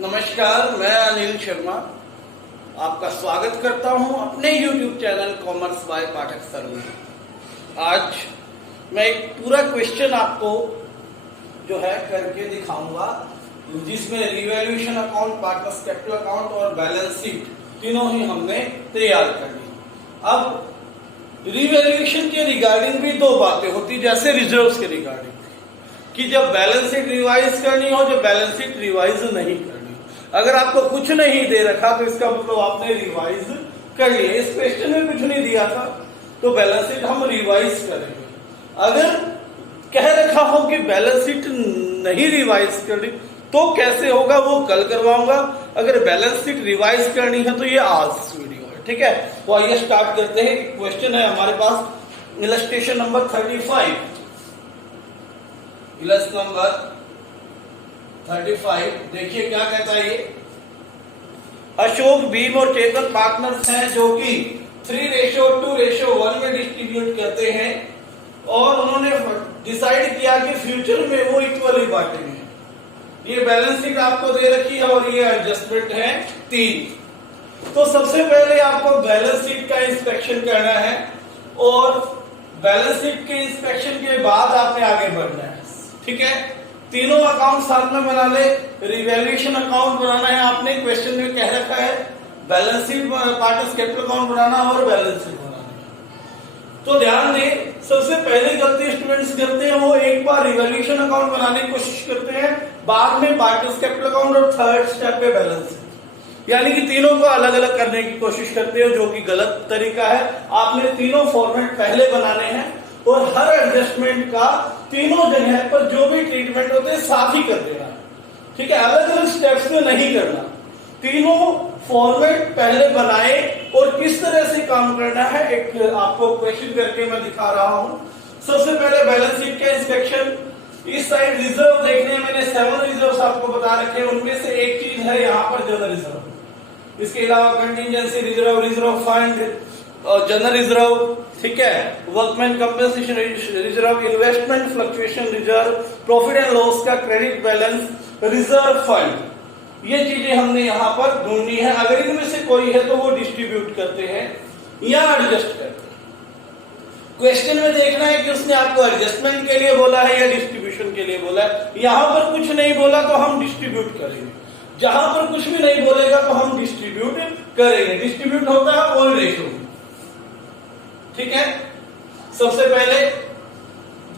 नमस्कार, मैं अनिल शर्मा आपका स्वागत करता हूं अपने YouTube channel commerce by Pathak sir में। आज मैं एक पूरा क्वेश्चन आपको जो है करके दिखाऊंगा, जिसमें revaluation account, partners capital account और बैलेंस शीट तीनों ही हमने तैयार कर ली। अब रिवैल्यूएशन के रिगार्डिंग भी दो बातें होती, जैसे रिजर्व्स के रिगार्डिंग कि जब बैलेंस शीट रिवाइज करनी हो, जब बैलेंस शीट रिवाइज नहीं करनी। अगर आपको कुछ नहीं दे रखा तो इसका मतलब आपने रिवाइज कर लिया। इस क्वेश्चन में कुछ नहीं दिया था तो बैलेंस शीट हम रिवाइज करेंगे। अगर कह रखा हो कि बैलेंस शीट नहीं रिवाइज करनी तो कैसे होगा, वो कल करवाऊंगा। अगर बैलेंस शीट रिवाइज करनी है तो ये आज वीडियो है, ठीक है। तो आइए स्टार्ट करते हैं। क्वेश्चन है हमारे पास इलस्ट्रेशन नंबर 35। इलस्ट नंबर 35 देखिए क्या कहता है ये। अशोक, भीम और चेतन पार्टनर्स हैं जो कि 3:2:1 में डिस्ट्रीब्यूट करते हैं और उन्होंने डिसाइड किया कि फ्यूचर में वो इक्वली बांटेंगे। ये बैलेंस शीट आपको दे रखी है और ये एडजस्टमेंट है 3। तो सबसे पहले आपको बैलेंस शीट का इंस्पेक्शन करना है और बैलेंस शीट के इंस्पेक्शन के बाद आपने आगे बढ़ना है, ठीक है। तीनों अकाउंट साथ में बना ले। रिवैल्यूएशन अकाउंट बनाना है आपने, क्वेश्चन में कह रखा है। Balance sheet, partners capital account बनाना और बैलेंस शीट बनाना है। तो ध्यान दें, सबसे पहले गलती स्टूडेंट्स करते हैं वो एक बार रिवैल्यूएशन अकाउंट बनाने की कोशिश करते हैं, बाद में पार्टनर्स कैपिटल अकाउंट और थर्ड स्टेप पे बैलेंस शीट, यानी कि तीनों को अलग अलग करने की कोशिश करते हो, जो कि गलत तरीका है। आपने तीनों फॉर्मेट पहले बनाने हैं और हर एडजस्टमेंट का तीनों जगह पर जो भी ट्रीटमेंट होते हैं साथ ही कर देना, ठीक है। अलग अलग स्टेप्स में नहीं करना। तीनों फॉर्मेट पहले बनाए और किस तरह से काम करना है एक आपको क्वेश्चन करके मैं दिखा रहा हूं। सबसे पहले बैलेंस शीट का इंस्पेक्शन। इस साइड रिजर्व देखने, मैंने 7 रिजर्व आपको बता रखे हैं, उनमें से एक चीज है यहाँ पर जनरल रिजर्व। इसके अलावा कंटीजेंसी रिजर्व, रिजर्व फंड और जनरल रिजर्व, ठीक है, workman compensation reserve, investment fluctuation reserve, profit and loss का क्रेडिट बैलेंस, रिजर्व फंड। ये चीजें हमने यहाँ पर ढूंढनी है। अगर इनमें से कोई है तो वो डिस्ट्रीब्यूट करते हैं या एडजस्ट करते हैं। क्वेश्चन में देखना है कि उसने आपको एडजस्टमेंट के लिए बोला है या डिस्ट्रीब्यूशन के लिए बोला है। यहां पर कुछ नहीं बोला तो हम डिस्ट्रीब्यूट करेंगे, जहां पर कुछ भी नहीं बोलेगा तो हम डिस्ट्रीब्यूट करेंगे। डिस्ट्रीब्यूट होता है ऑल रेशियो, ठीक है। सबसे पहले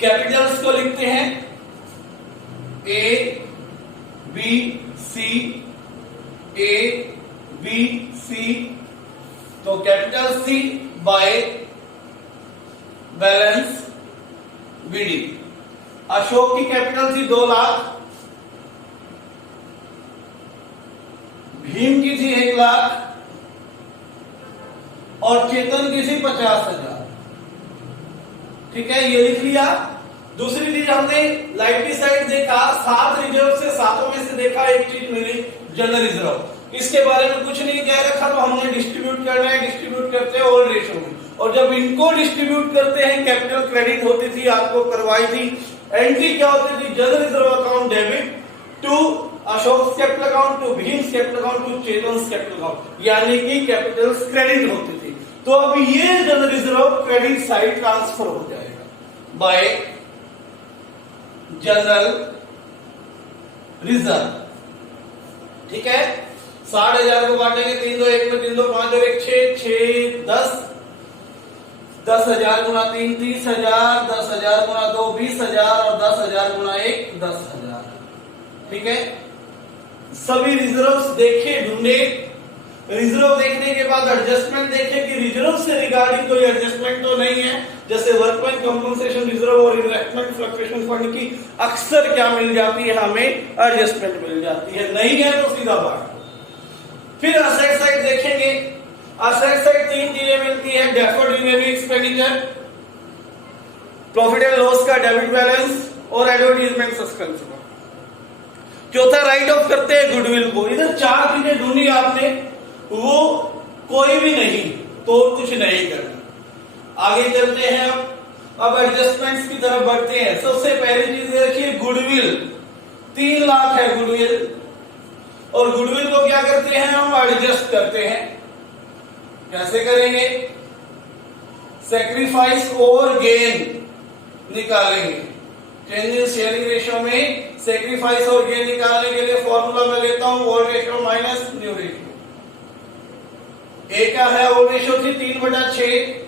कैपिटल्स को लिखते हैं ए बी सी, ए बी सी। तो capital C by balance BD. Ashok की कैपिटल थी 2 लाख, भीम की थी 1 लाख और चेतन की थी 50,000, ठीक है, ये लिख लिया। दूसरी चीज हमने लाइट की साइड देखा, 7 रिजर्व से 7 में से देखा एक चीज मिली, जनरल रिजर्व। इसके बारे में कुछ नहीं कह रखा तो हमने डिस्ट्रीब्यूट करना है। डिस्ट्रीब्यूट करते हैं ओल्ड रेशियो में, और जब इनको डिस्ट्रीब्यूट करते हैं कैपिटल क्रेडिट होती थी, आपको करवाई थी। एंट्री क्या होती थी, general reserve account debit to Ashok capital account, to Bhim capital account, to Chetan capital account, यानी कि कैपिटल क्रेडिट होती थी। तो अब ये general reserve credit side transfer हो जाएगा बाय जनरल रिजर्व, ठीक है। 60,000 को बांटेंगे 3 2 1 में, 3 2 5 और 1 6 6 10, 10,000 गुना 3 30,000, 10,000 गुना 2 20,000 और 10,000 गुना 1 10,000, ठीक है। सभी रिजर्व्स देखे, ढूंढे। रिजर्व देखने के बाद एडजस्टमेंट देखे कि रिजर्व से रिगार्डिंग कोई एडजस्टमेंट तो नहीं है, जैसे वर्कमैन कंपनसेशन रिजर्व और इन्वेस्टमेंट फ्लक्चुएशन फंड की अक्सर क्या मिल जाती है, हमें एडजस्टमेंट मिल जाती है। नहीं है तो सीधा बांट। फिर असेट साइड देखेंगे। असेट साइड 3 चीजें मिलती है, deferred revenue expenditure, profit and loss का डेबिट बैलेंस और एडवर्टाइजमेंट सस्पेंस। चौथा राइट ऑफ करते हैं गुडविल को। इधर 4 चीजें ढूंढी आपने, वो कोई भी नहीं तो कुछ नहीं करना। आगे चलते हैं, अब एडजस्टमेंट्स की तरफ बढ़ते हैं। सबसे पहली चीज देखिए गुडविल, 3 लाख है गुडविल और गुडविल को क्या करते हैं हम एडजस्ट करते हैं। कैसे करेंगे? सेक्रीफाइस और गेन निकालेंगे। चेंज इन शेयरिंग रेशियो में सेक्रीफाइस और गेन निकालने के लिए फॉर्मूला मैं लेता हूं old ratio minus new ratio. A का है ओल्ड रेशियो थी 3/6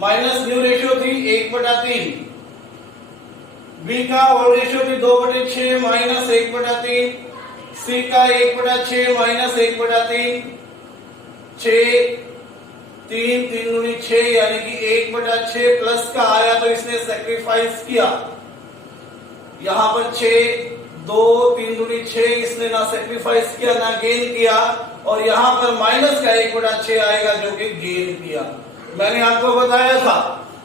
माइनस न्यू रेशियो थी 1/3। बी का ओल्ड रेशियो थी 2/6 माइनस 1/3। सी का 1/6 माइनस 1/3। 6 3 3 दूनी 6 यानी कि 1/6 प्लस का आया तो इसने सेक्रीफाइस किया। यहां पर 6 2 3 दूनी 6 इसने ना सेक्रीफाइस किया ना गेन किया, और यहां पर माइनस का 1/6 आएगा जो कि गेन किया। मैंने आपको बताया था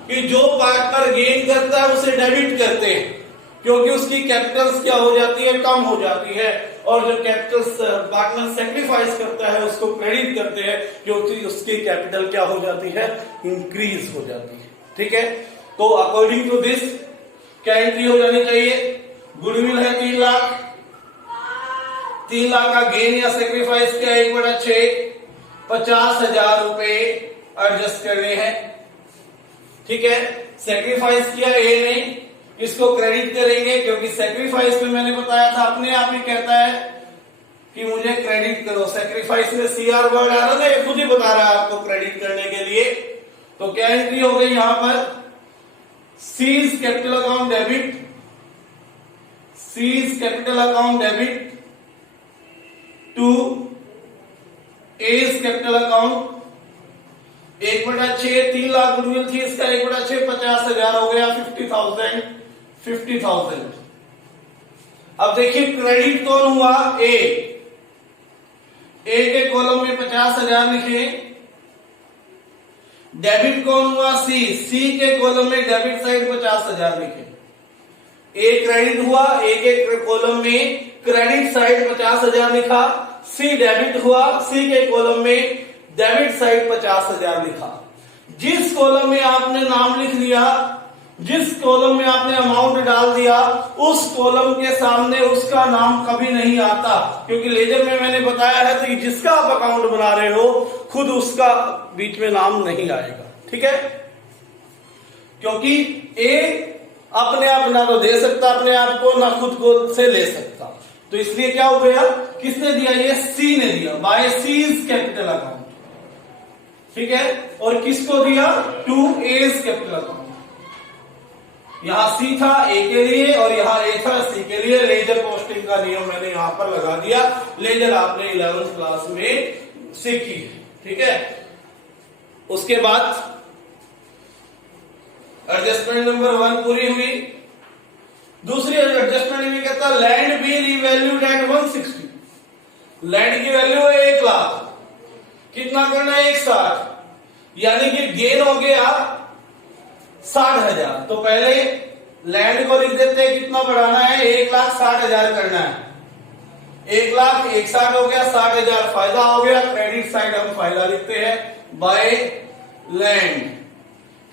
कि जो पार्टनर गेन करता है उसे डेबिट करते हैं, क्योंकि उसकी कैपिटल्स क्या हो जाती है, कम हो जाती है, और जो कैपिटल्स पार्टनर सेक्रीफाइस करता है उसको क्रेडिट करते हैं, क्योंकि उसकी कैपिटल क्या हो जाती है, इंक्रीज हो जाती है। ठीक है, तो अकॉर्डिंग टू दिस क्या एंट्री हो जानी चाहिए? गुडविल है 3 लाख, 3 लाख का गेन या सेक्रीफाइस किया 1/6, 50,000 रुपए एडजस्ट करने हैं। ठीक है, सेक्रीफाइस किया ए ने, इसको क्रेडिट करेंगे क्योंकि सेक्रीफाइस में मैंने बताया था अपने आप ही कहता है कि मुझे क्रेडिट करो। सेक्रीफाइस में सीआर वर्ड आ रहा है, ये खुद ही बता रहा है आपको क्रेडिट करने के लिए। तो क्या एंट्री हो गई यहां पर? C's capital account debit, C's capital account debit to A's capital account. 1/6 3 lakh goodwill थी, इसका 1/6 50,000 हो गया, 50,000। अब देखिए क्रेडिट कौन हुआ? ए के कॉलम में 50,000 लिखे। डेबिट कौन हुआ? सी के कॉलम में डेबिट साइड 50,000 लिखे। ए क्रेडिट हुआ, ए के कॉलम में क्रेडिट साइड 50,000 लिखा। सी डेबिट हुआ, सी के कॉलम में डेबिट साइड 50,000 लिखा। जिस कॉलम में आपने नाम लिख लिया, जिस कॉलम में आपने अमाउंट डाल दिया, उस कॉलम के सामने उसका नाम कभी नहीं आता, क्योंकि लेजर में मैंने बताया है कि जिसका आप अकाउंट बना रहे हो खुद उसका बीच में नाम नहीं आएगा। ठीक है, क्योंकि ए अपने आप ना तो दे सकता अपने आप को, ना खुद को से ले सकता, तो इसलिए क्या हो गया? किसने दिया? ये सी ने दिया, बाय सीज कैपिटल अकाउंट। ठीक है, और किसको दिया? To A's capital account. यहां सी था ए के लिए और यहां ए था सी के लिए। लेजर पोस्टिंग का नियम मैंने यहां पर लगा दिया। लेजर आपने 11th क्लास में सीखी है। ठीक है, उसके बाद एडजस्टमेंट नंबर 1 पूरी हुई। दूसरी एडजस्टमेंट में कहता land be revalued at 160। Land की वैल्यू है 1 लाख, कितना करना है? 160, यानी कि गेन हो गया 60,000। तो पहले लैंड को लिख देते हैं, कितना बढ़ाना है? 1,60,000 करना है। 1 लाख 1,60 हो गया, 60,000 फायदा हो गया। क्रेडिट साइड हम फायदा लिखते हैं, बाय लैंड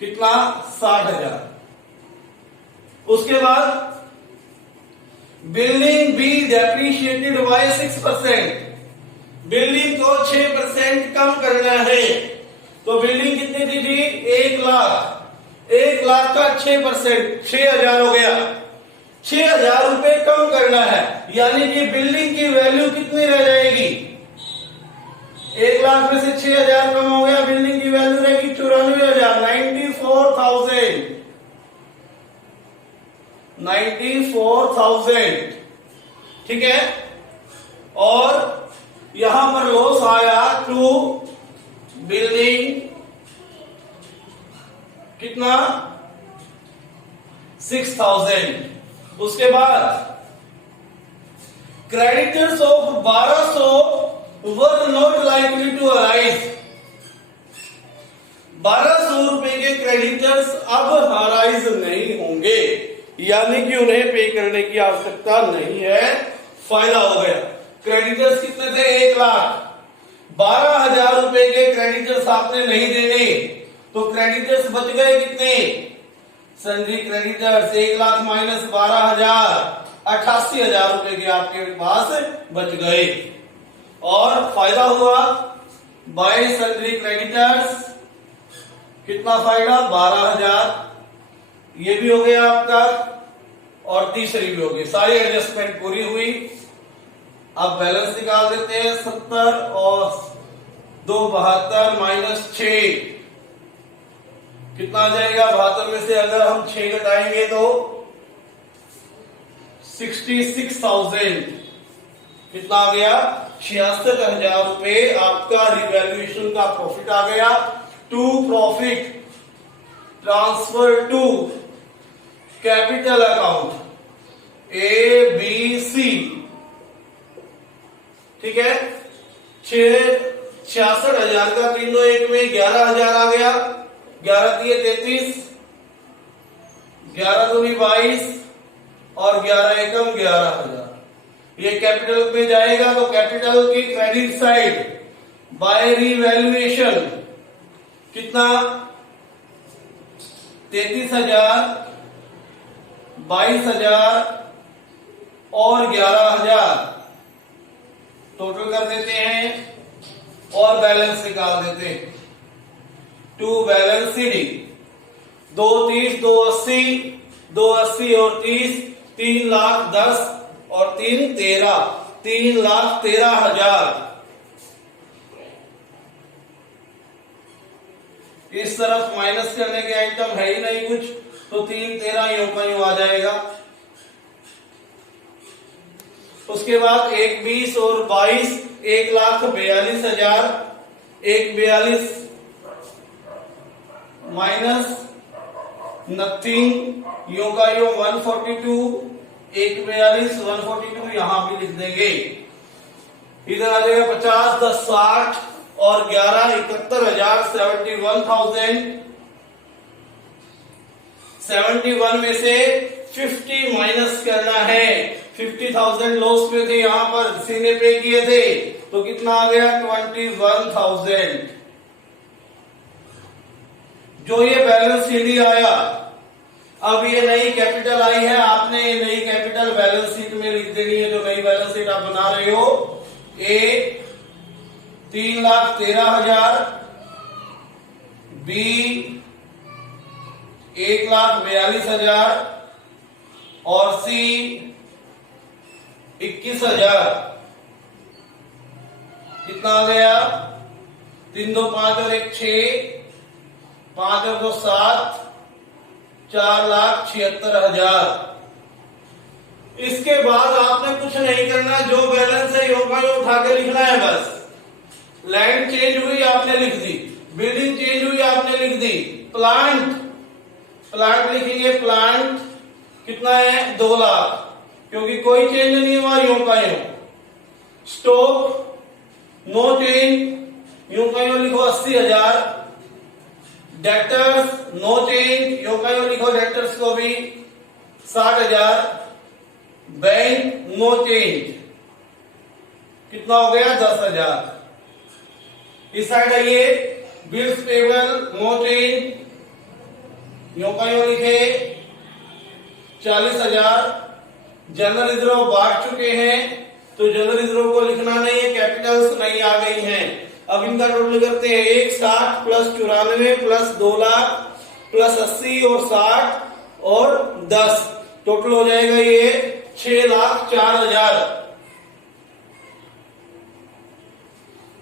कितना? 60,000। उसके बाद building be depreciated by 6%। Building को 6% कम करना है। तो बिल्डिंग कितनी थी जी? 1 लाख। 1 लाख का 6% 6,000 हो गया। 6,000 रुपए कम करना है, यानी कि बिल्डिंग की वैल्यू कितनी रह जाएगी? 1 लाख में से 6,000 कम हो गया, बिल्डिंग की वैल्यू रहेगी 94,000, 94,000। ठीक है, और यहां पर लॉस आया टू बिल्डिंग कितना? 6,000। उसके बाद creditors of 1200 were not likely to arise. 1200 रुपए के क्रेडिटर्स अब अराइज नहीं होंगे, यानी कि उन्हें पे करने की आवश्यकता नहीं है, फायदा हो गया। क्रेडिटर्स कितने थे? 1 लाख। 12,000 रुपए के क्रेडिटर्स आपने नहीं देने, तो क्रेडिटर्स बच गए कितने? सन्ड्री क्रेडिटर्स 1 लाख माइनस 12,000 88,000 रुपए के आपके पास बच गए। और फायदा हुआ बाय सैलरी क्रेडिटर्स, कितना फायदा 12,000, ये भी हो गया आपका, और तीसरी भी हो गई। सारी एडजस्टमेंट पूरी हुई। अब बैलेंस निकाल देते हैं। 70 और 2 72 माइनस 6 कितना आ जाएगा? 72 में से अगर हम 6 घटाएंगे तो 66,000 कितना आ गया? 66,000 रुपए आपका रिवैल्यूएशन का प्रॉफिट आ गया। To profit transfer to capital account ABC, ठीक है। 66,000 का 3 2 1 में 11,000 आ गया। 11 3 33, 11 दूनी 22 और 11 एकम 11,000। ये कैपिटल में जाएगा तो कैपिटल की क्रेडिट साइड बाय रिवैल्यूएशन कितना? 33,000, 22,000 और 11,000 टोटल कर देते हैं और बैलेंस निकाल देते हैं। टू बैलेंस CD 2 30 2 80, 2 80 और 30, 3 लाख 10 और 3 13, 3,13,000। इस तरफ माइनस करने के आइटम है ही नहीं कुछ, तो 3 13 यूं का यूं आ जाएगा। उसके बाद 1 20 और 22, 1,42,000, 1 42 माइनस नथिंग यूं का यूं 142, 1 42 142 यहां भी लिख देंगे। इधर आ जाएगा 50 10 60 और 11 71,000, 71,000। 71 में से 50 माइनस करना है। 50,000 लॉस में थे, यहां पर किसी ने पे किए थे, तो कितना आ गया? 21,000। जो ये बैलेंस CD आया, अब ये नई कैपिटल आई है, आपने नई कैपिटल बैलेंस शीट में लिख देनी है। जो नई बैलेंस शीट आप बना रहे हो, A 3,13,000, B 1,42,000 और C 21,000। कितना आ गया? 3 2 5 और 1 6, 5 और 2 7, 4,76,000। इसके बाद आपने कुछ नहीं करना, जो बैलेंस है योगा यो उठा के लिखना है बस। लैंड चेंज हुई आपने लिख दी, बिल्डिंग चेंज हुई आपने लिख दी, प्लांट लिखेंगे। प्लांट कितना है? 2 लाख, क्योंकि कोई चेंज नहीं हुआ, यूं का यूं। स्टॉक नो चेंज, यूं का यूं लिखो 80,000। डेटर्स नो चेंज, यूं का यूं लिखो डेटर्स को भी 60,000। बैंक नो चेंज, कितना हो गया? 10,000। इस साइड आइए, बिल्स पेबल नो चेंज, यूं का यूं लिखे 40,000। जनरल रिजर्व बांट चुके हैं, तो जनरल रिजर्व को लिखना नहीं है, कैपिटल्स नहीं आ गई हैं। अब इनका टोटल करते हैं। 160 प्लस 94 प्लस 2 लाख प्लस 80 और 60 और 10, टोटल हो जाएगा ये 6,04,000।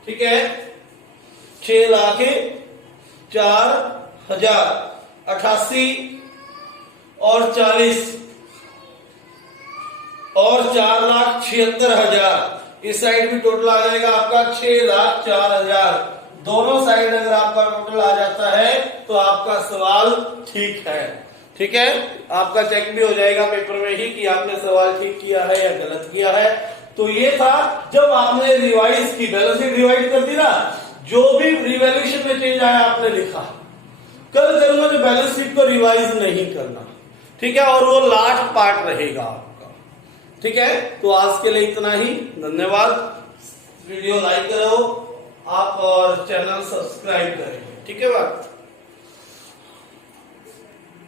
ठीक है, 6,04,000। 88 और 40 और 4,76,000। इस साइड भी टोटल आ जाएगा आपका 6,04,000। दोनों साइड अगर आपका टोटल आ जाता है तो आपका सवाल ठीक है। ठीक है, आपका चेक भी हो जाएगा पेपर में ही कि आपने सवाल ठीक किया है या गलत किया है। तो ये था जब आपने रिवाइज की, बैलेंस शीट रिवाइज कर दी ना, जो भी रिवैल्यूएशन में चेंज आया आपने लिखा। कल करूंगा जो बैलेंस शीट को रिवाइज नहीं करना, ठीक है, और वो लास्ट पार्ट रहेगा आपका। ठीक है, तो आज के लिए इतना ही, धन्यवाद। वीडियो लाइक करो आप और चैनल सब्सक्राइब करें। ठीक है बात।